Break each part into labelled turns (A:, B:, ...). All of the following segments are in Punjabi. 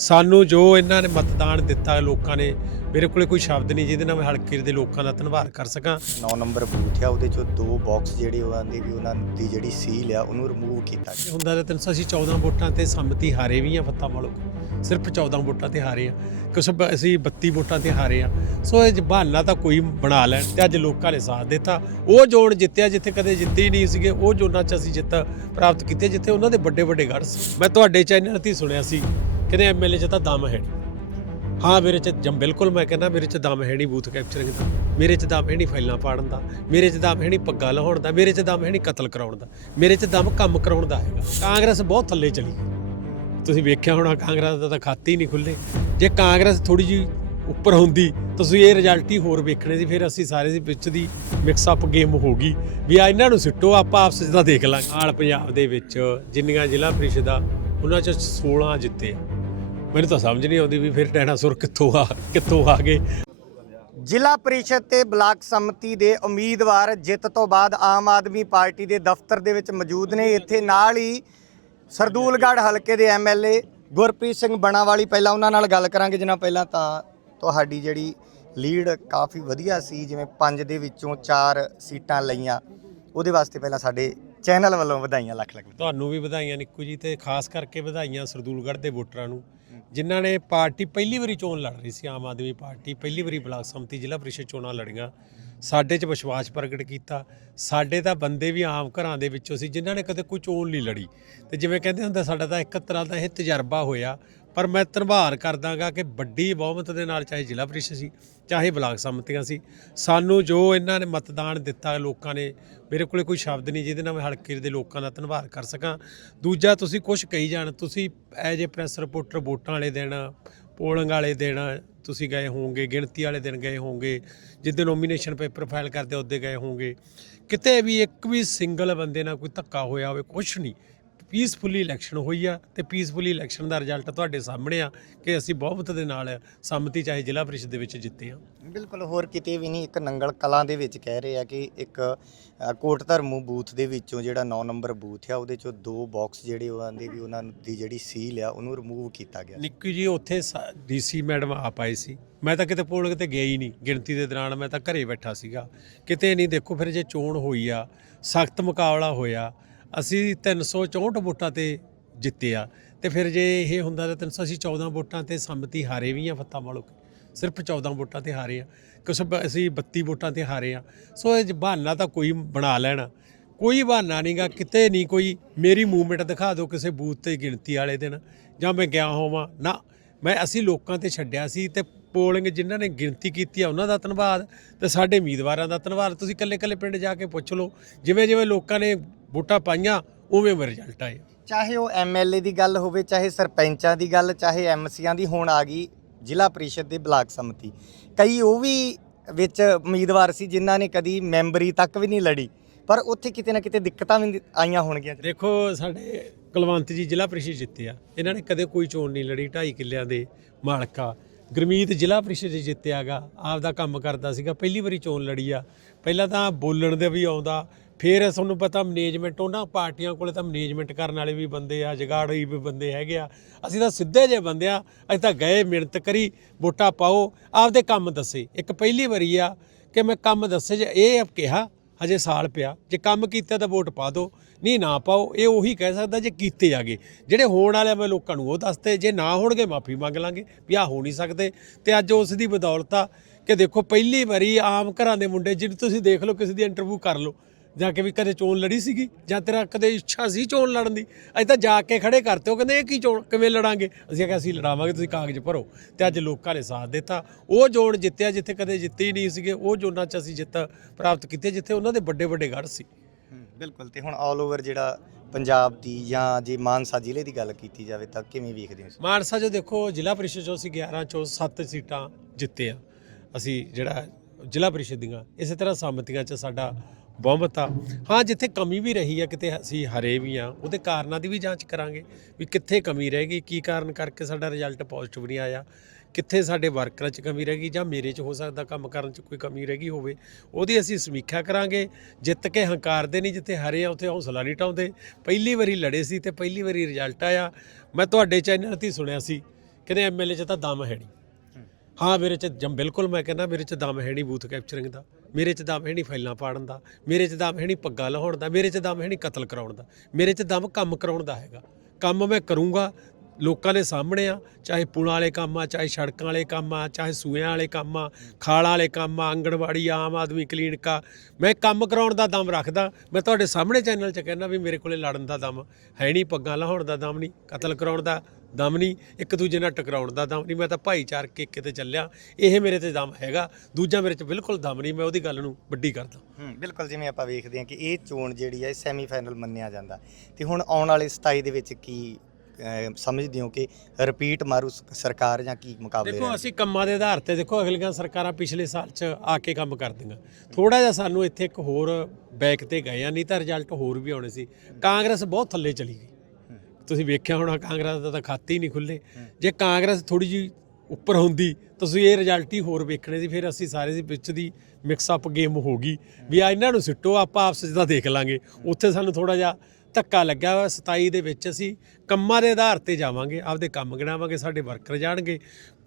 A: ਸਾਨੂੰ ਜੋ ਇਹਨਾਂ ਨੇ ਮਤਦਾਨ ਦਿੱਤਾ ਲੋਕਾਂ ਨੇ ਮੇਰੇ ਕੋਲੇ ਕੋਈ ਸ਼ਬਦ ਨਹੀਂ ਜਿਹਦੇ ਨਾਲ ਮੈਂ ਹਲਕੇ ਦੇ ਲੋਕਾਂ ਦਾ ਧੰਨਵਾਦ ਕਰ ਸਕਾਂ।
B: 9 ਨੰਬਰ ਬੂਥ ਆ ਉਹਦੇ ਚੋਂ ਦੋ ਬਾਕਸ ਜਿਹੜੇ ਉਹਨਾਂ ਦੇ ਵੀ ਉਹਨਾਂ ਦੀ ਜਿਹੜੀ ਸੀਲ ਆ ਉਹਨੂੰ ਰਿਮੂਵ ਕੀਤਾ ਗਿਆ।
A: ਹੁੰਦਾ ਤਾਂ 300 ਅਸੀਂ 14 ਵੋਟਾਂ ਤੇ ਸੰਮਤੀ ਹਾਰੇ ਵੀ ਆ ਫੱਤਾ ਮਾਲੋ ਸਿਰਫ 14 ਵੋਟਾਂ ਤੇ ਹਾਰੇ ਆ। ਬ- ਅਸੀਂ 32 ਵੋਟਾਂ ਤੇ ਹਾਰੇ ਆ। ਸੋ ਇਹ ਬਹਾਨਾ ਤਾਂ ਕੋਈ ਬਣਾ ਲੈਣ ਤੇ ਅੱਜ ਲੋਕਾਂ ਨੇ ਸਾਥ ਦਿੱਤਾ। ਉਹ ਜ਼ੋਨ ਜਿੱਤਿਆ ਜਿੱਥੇ ਕਦੇ ਜਿੱਤੇ ਹੀ ਨਹੀਂ ਸੀਗੇ ਉਹ ਜ਼ੋਨਾਂ 'ਚ ਅਸੀਂ ਜਿੱਤ ਪ੍ਰਾਪਤ ਕੀਤੇ ਜਿੱਥੇ ਉਹਨਾਂ ਦੇ ਵੱਡੇ ਵੱਡੇ ਗੜ੍ਹ ਸੀ। ਮੈਂ ਤੁਹਾਡੇ ਚੈਨਲ ਤੇ ਸੁਣਿਆ ਸੀ। ਕਹਿੰਦੇ ਐਮਐਲਏ 'ਚ ਤਾਂ ਦਮ ਹੈ ਨਹੀਂ। ਹਾਂ, ਮੇਰੇ 'ਚ ਜਮ, ਬਿਲਕੁਲ ਮੈਂ ਕਹਿੰਦਾ ਮੇਰੇ 'ਚ ਦਮ ਹੈ ਨਹੀਂ ਬੂਥ ਕੈਪਚਰਿੰਗ ਦਾ। ਮੇਰੇ 'ਚ ਦਮ ਹੈ ਨਹੀਂ ਫਾਈਲਾਂ ਪਾੜਨ ਦਾ। ਮੇਰੇ 'ਚ ਦਮ ਹੈ ਨਹੀਂ ਪੱਗਾ ਲਾਉਣ ਦਾ। ਮੇਰੇ 'ਚ ਦਮ ਹੈ ਨਹੀਂ ਕਤਲ ਕਰਾਉਣ ਦਾ। ਮੇਰੇ 'ਚ ਦਮ ਕੰਮ ਕਰਾਉਣ ਦਾ ਹੈਗਾ। ਕਾਂਗਰਸ ਬਹੁਤ ਥੱਲੇ ਚਲੀ ਤੁਸੀਂ ਵੇਖਿਆ ਹੋਣਾ, ਕਾਂਗਰਸ ਦਾ ਤਾਂ ਖਾਤੇ ਹੀ ਨਹੀਂ ਖੁੱਲੇ ਜੇ ਕਾਂਗਰਸ ਥੋੜੀ ਜੀ ਉੱਪਰ ਹੁੰਦੀ ਤੁਸੀਂ ਇਹ ਰਿਜ਼ਲਟ ਹੀ ਹੋਰ ਵੇਖਣੇ ਸੀ, ਫਿਰ ਅਸੀਂ ਸਾਰੇ ਦੇ ਵਿੱਚ ਦੀ ਮਿਕਸ ਅਪ ਗੇਮ ਹੋ ਗਈ। ਵੀ ਆ ਇਹਨਾਂ ਨੂੰ ਸਿੱਟੋ, ਆਪਾਂ ਆਪਸ ਵਿੱਚ ਤਾਂ ਦੇਖ ਲਾਂਗੇ। ਆਲ ਪੰਜਾਬ ਦੇ ਵਿੱਚ ਜਿੰਨੀਆਂ ਜ਼ਿਲ੍ਹਾ ਪ੍ਰੀਸ਼ਦ ਉਹਨਾਂ ਚ 16 ਜਿੱਤੇ ਮੈਨੂੰ ਤਾਂ ਸਮਝ ਨਹੀਂ ਆਉਂਦੀ ਵੀ ਫਿਰ ਡਾਇਨਾਸੌਰ ਕਿੱਥੋਂ ਆ ਕਿੱਥੋਂ ਆ ਗਏ।
B: ਜ਼ਿਲ੍ਹਾ ਪ੍ਰੀਸ਼ਦ ਤੇ ਬਲਾਕ ਸੰਮਤੀ ਦੇ ਉਮੀਦਵਾਰ ਜਿੱਤ ਤੋਂ ਬਾਅਦ ਆਮ ਆਦਮੀ ਪਾਰਟੀ ਦੇ ਦਫ਼ਤਰ ਦੇ ਵਿੱਚ ਮੌਜੂਦ ਨੇ। ਇੱਥੇ ਨਾਲ ਹੀ ਸਰਦੂਲਗੜ੍ਹ ਹਲਕੇ ਦੇ ਐਮਐਲਏ ਗੁਰਪ੍ਰੀਤ ਸਿੰਘ ਬਣਾਵਾਲੀ ਪਹਿਲਾਂ ਉਹਨਾਂ ਨਾਲ ਗੱਲ ਕਰਾਂਗੇ। ਜਿਨ੍ਹਾਂ ਪਹਿਲਾਂ ਤਾਂ ਤੁਹਾਡੀ ਜਿਹੜੀ ਲੀਡ ਕਾਫੀ ਵਧੀਆ ਸੀ ਜਿਵੇਂ 5 ਦੇ ਵਿੱਚੋਂ 4 ਸੀਟਾਂ ਲਈਆਂ। ਉਹਦੇ ਵਾਸਤੇ ਪਹਿਲਾਂ ਸਾਡੇ ਚੈਨਲ ਵੱਲੋਂ ਵਧਾਈਆਂ ਲੱਖ ਲੱਖ
A: ਤੁਹਾਨੂੰ ਵੀ ਵਧਾਈਆਂ ਨਿੱਕੂ ਜੀ ਤੇ ਖਾਸ ਕਰਕੇ ਵਧਾਈਆਂ ਸਰਦੂਲਗੜ੍ਹ ਦੇ ਵੋਟਰਾਂ ਨੂੰ। ਜਿਨ੍ਹਾਂ ਨੇ ਪਾਰਟੀ ਪਹਿਲੀ ਵਾਰੀ ਚੋਣ ਲੜ ਰਹੀ ਸੀ, ਆਮ ਆਦਮੀ ਪਾਰਟੀ ਪਹਿਲੀ ਵਾਰੀ ਬਲਾਕ ਸੰਮਤੀ ਜ਼ਿਲ੍ਹਾ ਪ੍ਰੀਸ਼ਦ ਚੋਣਾਂ ਲੜੀਆਂ। ਸਾਡੇ 'ਚ ਵਿਸ਼ਵਾਸ ਪ੍ਰਗਟ ਕੀਤਾ। ਸਾਡੇ ਤਾਂ ਬੰਦੇ ਵੀ ਆਮ ਘਰਾਂ ਦੇ ਵਿੱਚੋਂ ਸੀ, ਜਿਨ੍ਹਾਂ ਨੇ ਕਦੇ ਕੋਈ ਚੋਣ ਨਹੀਂ ਲੜੀ। ਤੇ ਜਿਵੇਂ ਕਹਿੰਦੇ ਹੁੰਦੇ, ਸਾਡਾ ਤਾਂ ਇੱਕ ਤਰ੍ਹਾਂ ਦਾ ਇਹ ਤਜਰਬਾ ਹੋਇਆ। ਪਰ ਮੈਂ ਧੰਨਵਾਦ ਕਰਦਾਗਾ ਕਿ ਵੱਡੀ ਬਹੁਮਤ ਦੇ ਨਾਲ ਚਾਹੇ ਜ਼ਿਲ੍ਹਾ ਪ੍ਰੀਸ਼ਦ ਸੀ, ਚਾਹੇ ਬਲਾਕ ਸੰਮਤੀਆਂ ਸੀ, ਸਾਨੂੰ ਜੋ ਇਹਨਾਂ ਨੇ ਮਤਦਾਨ ਦਿੱਤਾ, ਲੋਕਾਂ ਨੇ ਮੇਰੇ ਕੋਲੇ ਕੋਈ ਸ਼ਬਦ ਨਹੀਂ ਜਿਹਦੇ ਨਾਲ ਮੈਂ ਹਲਕੇ ਦੇ ਲੋਕਾਂ ਦਾ ਧੰਨਵਾਦ ਕਰ ਸਕਾਂ। ਦੂਜਾ, ਤੁਸੀਂ ਕੁਝ ਕਹੀ ਜਾਣ, ਤੁਸੀਂ ਐਜ ਏ ਪ੍ਰੈਸ ਰਿਪੋਰਟਰ ਵੋਟਾਂ ਵਾਲੇ ਦਿਨ, ਪੋਲਿੰਗ ਵਾਲੇ ਦਿਨ ਤੁਸੀਂ ਗਏ ਹੋਵੋਗੇ, ਗਿਣਤੀ ਵਾਲੇ ਦਿਨ ਗਏ ਹੋਵੋਗੇ, ਜਿੱਦੇ ਨੋਮੀਨੇਸ਼ਨ ਪੇਪਰ ਫਾਈਲ ਕਰਦੇ ਉਹਦੇ ਗਏ ਹੋਵੋਗੇ। ਕਿਤੇ ਵੀ ਇੱਕ ਵੀ ਸਿੰਗਲ ਬੰਦੇ ਨਾਲ ਕੋਈ ਧੱਕਾ ਹੋਇਆ ਹੋਵੇ ਕੁਝ ਨਹੀਂ। ਪੀਸਫੁਲੀ ਇਲੈਕਸ਼ਨ ਹੋਈ ਆ ਤੇ ਪੀਸਫੁਲੀ ਇਲੈਕਸ਼ਨ ਦਾ ਰਿਜ਼ਲਟ ਤੁਹਾਡੇ ਸਾਹਮਣੇ ਆ ਕਿ ਅਸੀਂ ਬਹੁਮਤ ਦੇ ਨਾਲ ਸੰਮਤੀ ਚਾਹੇ ਜ਼ਿਲ੍ਹਾ ਪ੍ਰੀਸ਼ਦ ਦੇ ਵਿੱਚ ਜਿੱਤੇ ਆ।
B: ਬਿਲਕੁਲ ਹੋਰ ਕਿਤੇ ਵੀ ਨਹੀਂ ਇੱਕ ਨੰਗਲ ਕਲਾਂ ਦੇ ਵਿੱਚ ਕਹਿ ਰਹੇ ਆ ਕਿ ਇੱਕ ਕੋਟ ਧਰਮੂ ਬੂਥ ਦੇ ਵਿੱਚੋਂ ਜਿਹੜਾ 9 ਨੰਬਰ ਬੂਥ ਆ ਉਹਦੇ ਚੋਂ ਦੋ ਬਾਕਸ ਜਿਹੜੇ ਉਹਨਾਂ ਦੇ ਵੀ ਉਹਨਾਂ ਦੀ ਜਿਹੜੀ ਸੀਲ ਆ ਉਹਨੂੰ ਰਿਮੂਵ ਕੀਤਾ ਗਿਆ।
A: ਨਿੱਕੀ ਜੀ ਉੱਥੇ ਡੀਸੀ ਮੈਡਮ ਆਪ ਆਏ ਸੀ। ਮੈਂ ਤਾਂ ਕਿਤੇ ਪੋਲਿੰਗ ਤੇ ਗਿਆ ਹੀ ਨਹੀਂ। ਗਿਣਤੀ ਦੇ ਦੌਰਾਨ ਮੈਂ ਤਾਂ ਘਰੇ ਬੈਠਾ ਸੀਗਾ। ਕਿਤੇ ਨਹੀਂ ਦੇਖੋ ਫਿਰ ਜੇ ਚੋਣ ਹੋਈ ਆ ਸਖਤ ਮੁਕਾਬਲਾ ਹੋਇਆ ਅਸੀਂ 364 ਵੋਟਾਂ ਤੇ ਜਿੱਤੇ ਆ। ਤੇ ਫਿਰ ਜੇ ਇਹ ਹੁੰਦਾ ਤਾਂ 300 ਅਸੀਂ 14 ਵੋਟਾਂ ਤੇ ਸੰਮਤੀ ਹਾਰੇ ਵੀ ਆ ਫੱਤਾ ਮਾਲੋ ਸਿਰਫ 14 ਵੋਟਾਂ ਤੇ ਹਾਰੇ ਆ। ਕੁਛ ਬ- ਅਸੀਂ 32 ਵੋਟਾਂ ਤੇ ਹਾਰੇ ਆ। ਸੋ ਇਹ ਬਹਾਨਾ ਤਾਂ ਕੋਈ ਬਣਾ ਲੈਣਾ। ਕੋਈ ਬਹਾਨਾ ਨਹੀਂਗਾ ਕਿਤੇ ਨਹੀਂ ਕੋਈ ਮੇਰੀ ਮੂਵਮੈਂਟ ਦਿਖਾ ਦਿਓ ਕਿਸੇ ਬੂਥ ਤੇ ਗਿਣਤੀ ਵਾਲੇ ਦਿਨ। ਜਾਂ ਮੈਂ ਗਿਆ ਹੋਵਾਂ। ਨਾ, ਮੈਂ ਅਸੀਂ ਲੋਕਾਂ ਤੇ ਛੱਡਿਆ ਸੀ ਤੇ ਪੋਲਿੰਗ ਜਿਨ੍ਹਾਂ ਨੇ ਗਿਣਤੀ ਕੀਤੀ ਆ ਉਹਨਾਂ ਦਾ ਧੰਨਵਾਦ ਤੇ ਸਾਡੇ ਉਮੀਦਵਾਰਾਂ ਦਾ ਧੰਨਵਾਦ। ਤੁਸੀਂ ਇਕੱਲੇ ਇਕੱਲੇ ਪਿੰਡ ਜਾ ਕੇ ਪੁੱਛ ਲਓ। ਜਿਵੇਂ ਜਿਵੇਂ ਲੋਕਾਂ ਨੇ ਵੋਟਾਂ ਪਾਈਆਂ ਉਵੇਂ ਉਵੇਂ ਰਿਜ਼ਲਟ ਆਏ।
B: ਚਾਹੇ ਉਹ ਐਮਐਲਏ ਦੀ ਗੱਲ ਹੋਵੇ ਚਾਹੇ ਸਰਪੰਚਾਂ ਦੀ ਗੱਲ ਚਾਹੇ ਐਮਸੀਆਂ ਦੀ ਹੁਣ ਆ ਗਈ ਜ਼ਿਲ੍ਹਾ ਪ੍ਰੀਸ਼ਦ ਦੇ ਬਲਾਕ ਸੰਮਤੀ। ਕਈ ਉਹ ਵੀ ਵਿੱਚ ਉਮੀਦਵਾਰ ਸੀ ਜਿਨ੍ਹਾਂ ਨੇ ਕਦੀ ਮੈਂਬਰੀ ਤੱਕ ਵੀ ਨਹੀਂ ਲੜੀ ਪਰ ਉੱਥੇ ਕਿਤੇ ਨਾ ਕਿਤੇ ਦਿੱਕਤਾਂ ਵੀ ਆਈਆਂ ਹੋਣਗੀਆਂ।
A: ਦੇਖੋ ਸਾਡੇ ਕੁਲਵੰਤ ਜੀ ਜ਼ਿਲ੍ਹਾ ਪ੍ਰੀਸ਼ਦ ਜਿੱਤੇ ਆ। ਇਹਨਾਂ ਨੇ ਕਦੇ ਕੋਈ ਚੋਣ ਨਹੀਂ ਲੜੀ 2.5 ਕਿੱਲਿਆਂ ਦੇ ਮਾਲਕਾ। ਗੁਰਮੀਤ ਜ਼ਿਲ੍ਹਾ ਪ੍ਰੀਸ਼ਦ ਜਿੱਤਿਆਗਾ ਆਪਦਾ ਕੰਮ ਕਰਦਾ ਸੀਗਾ ਪਹਿਲੀ ਵਾਰੀ ਚੋਣ ਲੜੀ ਆ। ਪਹਿਲਾਂ ਤਾਂ ਬੋਲਣ ਦੇ ਵੀ ਆਉਂਦਾ ਫਿਰ ਤੁਹਾਨੂੰ ਪਤਾ ਮੈਨੇਜਮੈਂਟ ਉਹਨਾਂ ਪਾਰਟੀਆਂ ਕੋਲੇ ਤਾਂ ਮੈਨੇਜਮੈਂਟ ਕਰਨ ਵਾਲੇ ਵੀ ਬੰਦੇ ਆ, ਜਗਾੜੀ ਵੀ ਬੰਦੇ ਹੈਗੇ ਆ। ਅਸੀਂ ਤਾਂ ਸਿੱਧੇ ਜੇ ਬੰਦੇ ਆ, ਅਸੀਂ ਤਾਂ ਗਏ, ਮਿਹਨਤ ਕਰੀ, ਵੋਟਾਂ ਪਾਓ, ਆਪਦੇ ਕੰਮ ਦੱਸੇ। ਇੱਕ ਪਹਿਲੀ ਵਾਰੀ ਆ ਕਿ ਮੈਂ ਕੰਮ ਦੱਸੇ ਜੇ, ਇਹ ਕਿਹਾ, ਹਜੇ ਸਾਲ ਪਿਆ। ਜੇ ਕੰਮ ਕੀਤਾ ਤਾਂ ਵੋਟ ਪਾ ਦਿਓ, ਨਹੀਂ ਨਾ ਪਾਓ, ਇਹ ਉਹੀ ਕਹਿ ਸਕਦਾ ਜੇ ਕੀਤੇ ਆਗੇ ਜਿਹੜੇ ਹੋਣ ਵਾਲੇ ਮੈਂ ਲੋਕਾਂ ਨੂੰ ਉਹ ਦੱਸਤੇ ਜੇ ਨਾ ਹੋਣਗੇ, ਮਾਫੀ ਮੰਗ ਲਾਂਗੇ, ਵੀ ਆ ਹੋ ਨਹੀਂ ਸਕਦੇ। ਤੇ ਅੱਜ ਉਸ ਦੀ ਬਦੌਲਤ ਆ ਕਿ ਦੇਖੋ, ਪਹਿਲੀ ਵਾਰੀ ਆਮ ਘਰਾਂ ਦੇ ਮੁੰਡੇ, ਜਿਹਨੂੰ ਤੁਸੀਂ ਦੇਖ ਲਓ, ਕਿਸੇ ਦੀ ਇੰਟਰਵਿਊ ਕਰ ਲਓ ਜਾ ਕੇ ਵੀ ਕਦੇ ਚੋਣ ਲੜੀ ਸੀਗੀ ਜਾਂ ਤੇਰਾ ਕਦੇ ਇੱਛਾ ਸੀ ਚੋਣ ਲੜਨ ਦੀ? ਅਸੀਂ ਤਾਂ ਜਾ ਕੇ ਖੜੇ ਕਰਤੇ ਉਹ ਕਹਿੰਦੇ ਇਹ ਕੀ ਚੋਣ ਕਿਵੇਂ ਲੜਾਂਗੇ? ਅਸੀਂ ਕਿਹਾ ਅਸੀਂ ਲੜਾਵਾਂਗੇ ਤੁਸੀਂ ਕਾਗਜ਼ ਭਰੋ। ਤੇ ਅੱਜ ਲੋਕਾਂ ਨੇ ਸਾਥ ਦਿੱਤਾ। ਉਹ ਜੋਨ ਜਿੱਤਿਆ ਜਿੱਥੇ ਕਦੇ ਜਿੱਤੇ ਹੀ ਨਹੀਂ ਸੀਗੇ ਉਹ ਜੋਨਾਂ 'ਚ ਅਸੀਂ ਜਿੱਤ ਪ੍ਰਾਪਤ ਕੀਤੀ ਜਿੱਥੇ ਉਹਨਾਂ ਦੇ ਵੱਡੇ ਵੱਡੇ ਗੜ੍ਹ ਸੀ
B: ਬਿਲਕੁਲ ਤੇ ਹੁਣ ਆਲ ਓਵਰ ਜਿਹੜਾ ਪੰਜਾਬ ਦੀ ਜਾਂ ਜੇ ਮਾਨਸਾ ਜ਼ਿਲ੍ਹੇ ਦੀ ਗੱਲ ਕੀਤੀ ਜਾਵੇ ਤਾਂ ਕਿਵੇਂ ਵੇਖਦੇ ਹੋ
A: ਮਾਨਸਾ ਜੋ ਦੇਖੋ ਜ਼ਿਲ੍ਹਾ ਪ੍ਰੀਸ਼ਦ ਚੋਂ ਅਸੀਂ 11 ਚੋਂ 7 ਸੀਟਾਂ ਜਿੱਤੇ ਆ ਅਸੀਂ ਜਿਹੜਾ ਜ਼ਿਲ੍ਹਾ ਪ੍ਰੀਸ਼ਦ ਦੀਆਂ ਇਸੇ ਤਰ੍ਹਾਂ ਸੰਮਤੀਆਂ 'ਚ ਸਾਡਾ ਬਹੁਮਤ ਆ ਹਾਂ ਜਿੱਥੇ ਕਮੀ ਵੀ ਰਹੀ ਆ ਕਿਤੇ ਅਸੀਂ ਹਰੇ ਵੀ ਆ ਉਹਦੇ ਕਾਰਨਾਂ ਦੀ ਵੀ ਜਾਂਚ ਕਰਾਂਗੇ ਵੀ ਕਿੱਥੇ ਕਮੀ ਰਹਿ ਗਈ ਕੀ ਕਾਰਨ ਕਰਕੇ ਸਾਡਾ ਰਿਜ਼ਲਟ ਪੋਜ਼ਿਟਿਵ ਨਹੀਂ ਆਇਆ ਕਿੱਥੇ ਸਾਡੇ ਵਰਕਰਾਂ 'ਚ ਕਮੀ ਰਹਿ ਗਈ ਜਾਂ ਮੇਰੇ 'ਚ ਹੋ ਸਕਦਾ ਕੰਮ ਕਰਨ 'ਚ ਕੋਈ ਕਮੀ ਰਹਿ ਗਈ ਹੋਵੇ ਉਹਦੀ ਅਸੀਂ ਸਮੀਖਿਆ ਕਰਾਂਗੇ ਜਿੱਤ ਕੇ ਹੰਕਾਰਦੇ ਨਹੀਂ ਜਿੱਥੇ ਹਰੇ ਆ ਉੱਥੇ ਹੌਸਲਾ ਨਹੀਂ ਟਾਉਂਦੇ ਪਹਿਲੀ ਵਾਰੀ ਲੜੇ ਸੀ ਤੇ ਪਹਿਲੀ ਵਾਰੀ ਰਿਜ਼ਲਟ ਆਇਆ ਮੈਂ ਤੁਹਾਡੇ ਚੈਨਲ ਤੇ ਸੁਣਿਆ ਸੀ ਕਹਿੰਦੇ ਐਮਐਲਏ 'ਚ ਤਾਂ ਦਮ ਹੈ ਨਹੀਂ। ਹਾਂ। ਮੇਰੇ 'ਚ ਬਿਲਕੁਲ ਮੈਂ ਕਹਿੰਦਾ ਮੇਰੇ 'ਚ ਦਮ ਹੈ ਨਹੀਂ ਬੂਥ ਕੈਪਚਰਿੰਗ ਦਾ। ਮੇਰੇ 'ਚ ਦਮ ਹੈ ਨਹੀਂ ਫਾਈਲਾਂ ਪਾੜਨ ਦਾ, ਮੇਰੇ 'ਚ ਦਮ ਹੈ ਨਹੀਂ ਪੱਗਾਂ ਲਾਉਣ ਦਾ, ਮੇਰੇ 'ਚ ਦਮ ਹੈ ਨਹੀਂ ਕਤਲ ਕਰਾਉਣ ਦਾ, ਮੇਰੇ 'ਚ ਦਮ ਕੰਮ ਕਰਾਉਣ ਦਾ ਹੈਗਾ। ਕੰਮ ਮੈਂ ਕਰੂੰਗਾ, ਲੋਕਾਂ ਦੇ ਸਾਹਮਣੇ ਆ, ਚਾਹੇ ਪੁਲਾਂ ਵਾਲੇ ਕੰਮ ਆ, ਚਾਹੇ ਸੜਕਾਂ ਵਾਲੇ ਕੰਮ ਆ, ਚਾਹੇ ਸੂਇਆਂ ਵਾਲੇ ਕੰਮ ਆ, ਖਾਲਾਂ ਵਾਲੇ ਕੰਮ ਆ, ਆਂਗਣਵਾੜੀ, ਆਮ ਆਦਮੀ ਕਲੀਨਿਕਾ ਮੈਂ ਕੰਮ ਕਰਾਉਣ ਦਾ ਦਮ ਰੱਖਦਾ, ਮੈਂ ਤੁਹਾਡੇ ਸਾਹਮਣੇ ਚੈਨਲ 'ਚ ਕਹਿੰਦਾ ਵੀ ਮੇਰੇ ਕੋਲੇ ਲੜਨ ਦਾ ਦਮ ਹੈ ਨਹੀਂ, ਪੱਗਾਂ ਲਾਉਣ ਦਾ ਦਮ ਨਹੀਂ, ਕਤਲ ਕਰਾਉਣ ਦਾ ਦਮ ਨਹੀਂ ਇੱਕ ਦੂਜੇ ਨਾਲ ਟਕਰਾਉਣ ਦਾ ਦਮ ਨਹੀਂ। ਮੈਂ ਤਾਂ ਭਾਈਚਾਰਕ ਏਕੇ ਤੇ ਚੱਲਿਆ। ਇਹ ਮੇਰੇ ਤੇ ਦਮ ਹੈਗਾ। ਦੂਜਾ ਮੇਰੇ 'ਚ ਬਿਲਕੁਲ ਦਮ ਨਹੀਂ। ਮੈਂ ਉਹਦੀ ਗੱਲ ਨੂੰ ਵੱਡੀ ਕਰਦਾ।
B: ਹੂੰ ਬਿਲਕੁਲ ਜਿਵੇਂ ਆਪਾਂ ਵੇਖਦੇ ਹਾਂ ਕਿ ਇਹ ਚੋਣ ਜਿਹੜੀ ਹੈ ਸੈਮੀਫਾਈਨਲ ਮੰਨਿਆ ਜਾਂਦਾ। ਤੇ ਹੁਣ ਆਉਣ ਵਾਲੇ 27 ਦੇ ਵਿੱਚ ਕੀ ਸਮਝਦੇ ਹੋ ਕਿ ਰਿਪੀਟ ਮਾਰੂ ਸਰਕਾਰ ਜਾਂ ਕੀ ਮੁਕਾਬਲੇ
A: ਦੇਖੋ? ਅਸੀਂ ਕੰਮਾਂ ਦੇ ਆਧਾਰ ਤੇ ਦੇਖੋ ਅਗਲੀਆਂ ਸਰਕਾਰਾਂ ਪਿਛਲੇ ਸਾਲ 'ਚ ਆ ਕੇ ਕੰਮ ਕਰਦੀਆਂ। ਥੋੜਾ ਜਿਹਾ ਸਾਨੂੰ ਇੱਥੇ ਇੱਕ ਹੋਰ ਬੈਕ ਤੇ ਗਏ ਆ ਨਹੀਂ ਤਾਂ ਰਿਜ਼ਲਟ ਹੋਰ ਵੀ ਆਉਣੇ ਸੀ। ਕਾਂਗਰਸ ਬਹੁਤ ਥੱਲੇ ਚਲੀ ਗਈ। ਤੁਸੀਂ ਵੇਖਿਆ ਹੋਣਾ ਕਾਂਗਰਸ ਦਾ ਤਾਂ ਖਾਤੇ ਹੀ ਨਹੀਂ ਖੁੱਲੇ ਜੇ ਕਾਂਗਰਸ ਥੋੜੀ ਜੀ ਉੱਪਰ ਹੁੰਦੀ ਤੁਸੀਂ ਇਹ ਰਿਜ਼ਲਟ ਹੀ ਹੋਰ ਵੇਖਣੇ ਸੀ ਫਿਰ ਅਸੀਂ ਸਾਰੇ ਦੇ ਵਿੱਚ ਦੀ ਮਿਕਸ ਅਪ ਗੇਮ ਹੋ ਗਈ ਵੀ ਆ ਇਹਨਾਂ ਨੂੰ ਸਿੱਟੋ ਆਪਾਂ ਆਪਸ ਵਿੱਚ ਤਾਂ ਦੇਖ ਲਾਂਗੇ। ਉੱਥੇ ਸਾਨੂੰ ਥੋੜਾ ਜਿਹਾ ਧੱਕਾ ਲੱਗਿਆ ਵਾ 27 ਦੇ ਵਿੱਚ ਅਸੀਂ ਕੰਮਾਂ ਦੇ ਆਧਾਰ ਤੇ ਜਾਵਾਂਗੇ ਆਪਦੇ ਕੰਮ ਗਿਣਾਵਾਂਗੇ ਸਾਡੇ ਵਰਕਰ ਜਾਣਗੇ।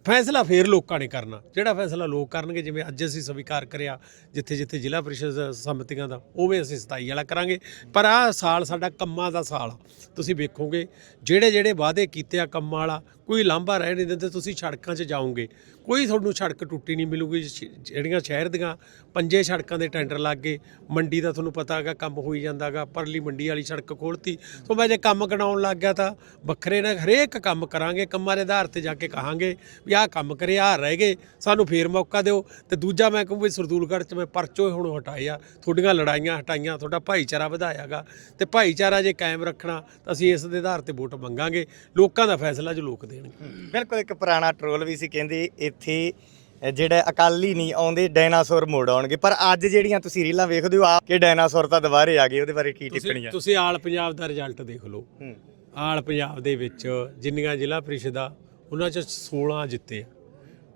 A: ਫੈਸਲਾ ਫੇਰ ਲੋਕਾਂ ਨੇ ਕਰਨਾ। ਜਿਹੜਾ ਫੈਸਲਾ ਲੋਕ ਕਰਨਗੇ, ਜਿਵੇਂ ਅੱਜ ਅਸੀਂ ਸਵੀਕਾਰ ਕਰਿਆ ਜਿੱਥੇ ਜਿੱਥੇ ਜ਼ਿਲ੍ਹਾ ਪ੍ਰੀਸ਼ਦ ਸੰਮਤੀਆਂ ਦਾ ਉਵੇਂ ਅਸੀਂ 27 ਵਾਲਾ ਕਰਾਂਗੇ। ਪਰ ਆਹ ਸਾਲ ਸਾਡਾ ਕੰਮਾਂ ਦਾ ਸਾਲ ਆ। ਤੁਸੀਂ ਵੇਖੋਗੇ, ਜਿਹੜੇ ਜਿਹੜੇ ਵਾਅਦੇ ਕੀਤੇ ਆ ਕੰਮਾਂ ਵਾਲਾ ਕੋਈ ਲਾਂਭਾ ਰਹਿ ਨਹੀਂ ਦਿੰਦੇ, ਤੁਸੀਂ ਸੜਕਾਂ 'ਚ ਜਾਓਗੇ। ਕੋਈ ਤੁਹਾਨੂੰ ਸੜਕ ਟੁੱਟੀ ਨਹੀਂ ਮਿਲੂਗੀ, ਸ਼- ਜਿਹੜੀਆਂ ਸ਼ਹਿਰ ਦੀਆਂ ਪੰਜੇ ਸੜਕਾਂ ਦੇ ਟੈਂਡਰ ਲੱਗ ਗਏ। ਮੰਡੀ ਦਾ ਤੁਹਾਨੂੰ ਪਤਾ ਹੈਗਾ, ਕੰਮ ਹੋਈ ਜਾਂਦਾਗਾ ਪਰਲੀ ਮੰਡੀ ਵਾਲੀ ਸੜਕ ਖੋਲਤੀ। ਸੋ ਮੈਂ ਜੇ ਕੰਮ ਗਣਾਉਣ ਲੱਗ ਗਿਆ ਤਾਂ ਵੱਖਰੇ ਨਾਲ ਹਰੇਕ ਕੰਮ ਕਰਾਂਗੇ, ਕੰਮਾਂ ਦੇ ਆਧਾਰ ਤੇ ਜਾ ਕੇ ਕਹਾਂਗੇ ਵੀ ਆਹ ਕੰਮ ਕਰੇ, ਆਹ ਰਹਿ ਗਏ, ਸਾਨੂੰ ਫੇਰ ਮੌਕਾ ਦਿਓ। ਤੇ ਦੂਜਾ ਮੈਂ ਕਹੂੰ ਵੀ ਸਰਦੂਲਗੜ੍ਹ 'ਚ ਮੈਂ ਪਰਚੋ ਹੁਣ ਹਟਾਏ ਆ। ਤੁਹਾਡੀਆਂ ਲੜਾਈਆਂ ਹਟਾਈਆਂ, ਤੁਹਾਡਾ ਭਾਈਚਾਰਾ ਵਧਾਇਆਗਾ ਤੇ ਭਾਈਚਾਰਾ ਜੇ ਕਾਇਮ ਰੱਖਣਾ, ਤਾਂ ਅਸੀਂ ਇਸ ਦੇ ਆਧਾਰ ਤੇ ਵੋਟ ਮੰਗਾਂਗੇ। ਲੋਕਾਂ ਦਾ ਫੈਸਲਾ ਜੋ ਲੋਕ ਦੇਣਗੇ
B: ਬਿਲਕੁਲ ਇੱਕ ਪੁਰਾਣਾ ਟ੍ਰੋਲ ਵੀ ਸੀ ਕਹਿੰਦੇ ਇੱਥੇ ਜਿਹੜਾ ਅਕਾਲੀ ਨਹੀਂ ਆਉਂਦੇ ਡਾਇਨਾਸੌਰ ਮੋੜ ਆਉਣਗੇ। ਪਰ ਅੱਜ ਜਿਹੜੀਆਂ ਤੁਸੀਂ ਰੀਲਾਂ ਵੇਖਦੇ ਹੋ ਆ ਕਿ ਡਾਇਨਾਸੌਰ ਤਾਂ ਦੁਬਾਰੇ ਆ ਗਏ ਉਹਦੇ ਬਾਰੇ ਕੀ ਟਿੱਪਣੀ
A: ਤੁਸੀਂ
B: ਹੈ
A: ਤੁਸੀਂ ਆਲ ਪੰਜਾਬ ਦਾ ਰਿਜ਼ਲਟ ਦੇਖ ਲਓ। ਆਲ ਪੰਜਾਬ ਦੇ ਵਿੱਚ ਜਿੰਨੀਆਂ ਜ਼ਿਲ੍ਹਾ ਪ੍ਰੀਸ਼ਦ ਆ ਉਹਨਾਂ ਚ 16 ਜਿੱਤੇ ਆ।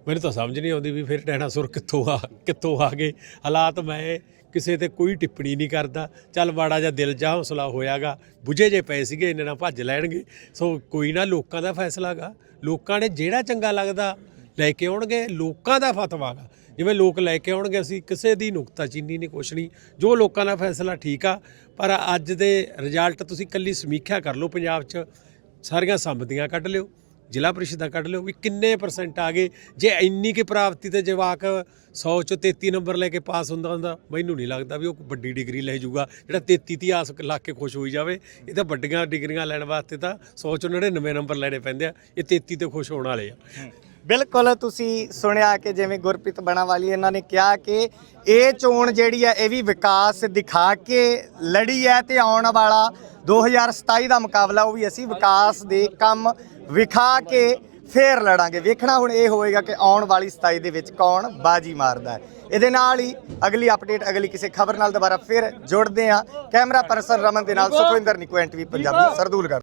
A: ਮੈਨੂੰ ਤਾਂ ਸਮਝ ਨਹੀਂ ਆਉਂਦੀ ਵੀ ਫਿਰ ਡਾਇਨਾਸੌਰ ਕਿੱਥੋਂ ਆ ਕਿੱਥੋਂ ਆ ਗਏ। ਹਾਲਾਤ ਮੈਂ ਕਿਸੇ ਤੇ ਕੋਈ ਟਿੱਪਣੀ ਨਹੀਂ ਕਰਦਾ। ਚੱਲ ਮਾੜਾ ਜਿਹਾ ਦਿਲ ਜਾ ਹੌਸਲਾ ਹੋਇਆਗਾ। ਬੁਝੇ ਜੇ ਪਏ ਸੀਗੇ ਇਹਨਾਂ ਨਾਲ ਭੱਜ ਲੈਣਗੇ। ਸੋ ਕੋਈ ਨਾ ਲੋਕਾਂ ਦਾ ਫੈਸਲਾਗਾ ਲੋਕਾਂ ਨੇ ਜਿਹੜਾ ਚੰਗਾ ਲੱਗਦਾ ਲੈ ਕੇ ਆਉਣਗੇ, ਲੋਕਾਂ ਦਾ ਫਤਵਾਗਾ ਜਿਵੇਂ ਲੋਕ ਲੈ ਕੇ ਆਉਣਗੇ, ਅਸੀਂ ਕਿਸੇ ਦੀ ਨੁਕਤਾਚੀਨੀ ਨਹੀਂ, ਕੁਛ ਨਹੀਂ। ਜੋ ਲੋਕਾਂ ਦਾ ਫੈਸਲਾ ਠੀਕ ਆ, ਪਰ ਅੱਜ ਦੇ ਰਿਜ਼ਲਟ ਤੁਸੀਂ ਕੱਲੀ ਸਮੀਖਿਆ ਕਰ ਲਓ ਪੰਜਾਬ 'ਚ, ਸਾਰੀਆਂ ਸੰਮਤੀਆਂ ਕੱਢ ਲਿਓ। ਜ਼ਿਲ੍ਹਾ ਪ੍ਰੀਸ਼ਦਾਂ ਕੱਢ ਲਿਓ ਵੀ ਕਿੰਨੇ ਪਰਸੈਂਟ ਆ ਗਏ। ਜੇ ਇੰਨੀ ਕਿ ਪ੍ਰਾਪਤੀ ਤੇ ਜਵਾਕ 100 ਚੋਂ 33 ਨੰਬਰ ਲੈ ਕੇ ਪਾਸ ਹੁੰਦਾ ਹੁੰਦਾ, ਮੈਨੂੰ ਨਹੀਂ ਲੱਗਦਾ ਵੀ ਉਹ ਵੱਡੀ ਡਿਗਰੀ ਲੈ ਜਾਊਗਾ। ਜਿਹੜਾ 33 ਤੀ ਆਸ ਲਾ ਕੇ ਖੁਸ਼ ਹੋਈ ਜਾਵੇ, ਇਹ ਤਾਂ ਵੱਡੀਆਂ ਡਿਗਰੀਆਂ ਲੈਣ ਵਾਸਤੇ ਤਾਂ 100 ਚੋਂ 99 ਨੰਬਰ ਲੈਣੇ ਪੈਂਦੇ ਆ। ਇਹ 33 ਤੇ ਖੁਸ਼ ਹੋਣ ਵਾਲੇ ਆ।
B: ਬਿਲਕੁਲ ਤੁਸੀਂ ਸੁਣਿਆ ਕਿ ਜਿਵੇਂ ਗੁਰਪ੍ਰੀਤ ਬਣਾਵਾਲੀ ਇਹਨਾਂ ਨੇ ਕਿਹਾ ਕਿ ਇਹ ਚੋਣ ਜਿਹੜੀ ਹੈ ਇਹ ਵੀ ਵਿਕਾਸ ਦਿਖਾ ਕੇ ਲੜੀ ਹੈ ਤੇ ਆਉਣ ਵਾਲਾ 2027 ਦਾ ਮੁਕਾਬਲਾ ਉਹ ਵੀ ਅਸੀਂ ਵਿਕਾਸ ਦੇ ਕੰਮ ਵਿਖਾ ਕੇ ਫੇਰ ਲੜਾਂਗੇ। ਵੇਖਣਾ ਹੁਣ ਇਹ ਹੋਏਗਾ ਕਿ ਆਉਣ ਵਾਲੀ 27 ਦੇ ਵਿੱਚ ਕੌਣ ਬਾਜੀ ਮਾਰਦਾ ਹੈ। ਇਹਦੇ ਨਾਲ ਹੀ ਅਗਲੀ ਅਪਡੇਟ ਅਗਲੀ ਕਿਸੇ ਖਬਰ ਨਾਲ ਦੁਬਾਰਾ ਫਿਰ ਜੁੜਦੇ ਹਾਂ। ਕੈਮਰਾ ਪਰਸਨ ਰਮਨ ਦੇ ਨਾਲ ਸੁਖਵਿੰਦਰ ਨਿਕੋ ਐਨਟੀਵੀ ਪੰਜਾਬੀ ਸਰਦੂਲਗੜ੍ਹ